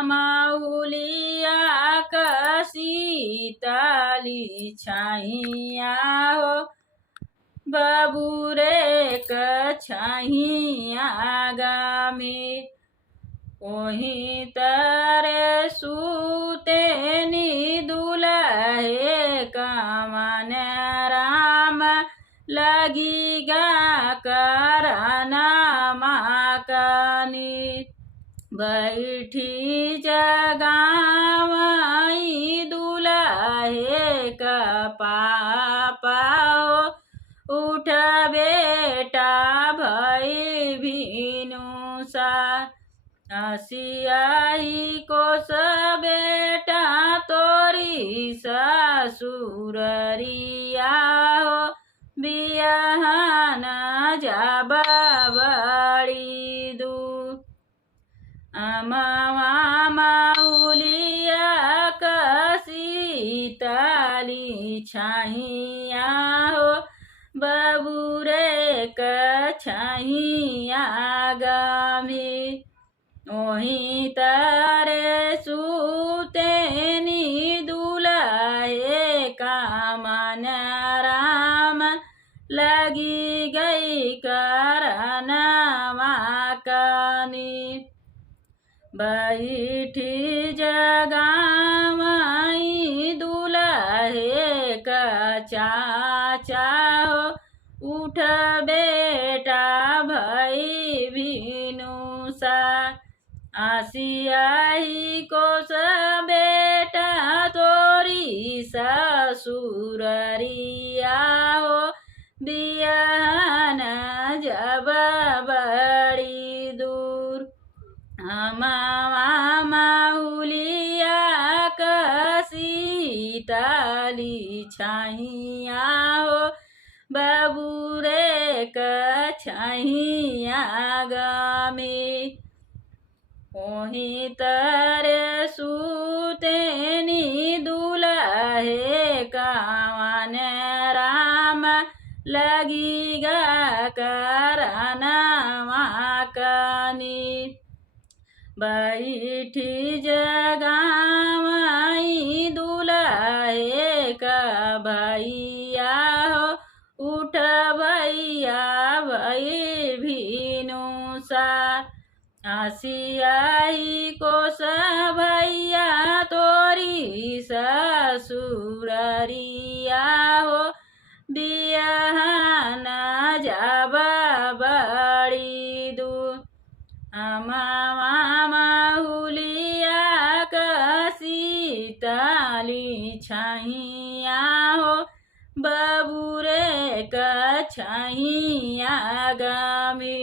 माहुलिया कसीतली छाइया हो बबुरे कछाइया गामे ओही तरे सूते नि दुलहे कमन राम लगी गा करना माकनी बैठी जगावई दुलहे कपापाओ उठ बेटा भई भिनुसा हसियाई कोस बेटा तोरी ससुररिया हो बियाहन जब बड़ी दू माहुलिया कसीतली छाइया हो बबुरे कछाइया गामे ओही तरे सूते नि दुलहे कामन राम लगी गई करना माकनी बैठी जगावई दुलहे कचाचा हो उठ बेटा भई भिनुसा आसियाई कोस बेटा तोरी ससुररिया हो बियाहन जब बड़ी दूर माहुलिया कसीतली छाइया हो बबुरे कछाइया गामे ओही तरे सूते नि दुलहे कमन राम लगी गा करना माकनी बैठी जगावई दुलहे कभैया हो उठ भैया भई भिनुसा हसियाई कोस भैया तोरी ससुररिया हो बियाहन जब बड़ी दू माहुलिया कसीतली छाइया हो बबुरे कछाइया गामे।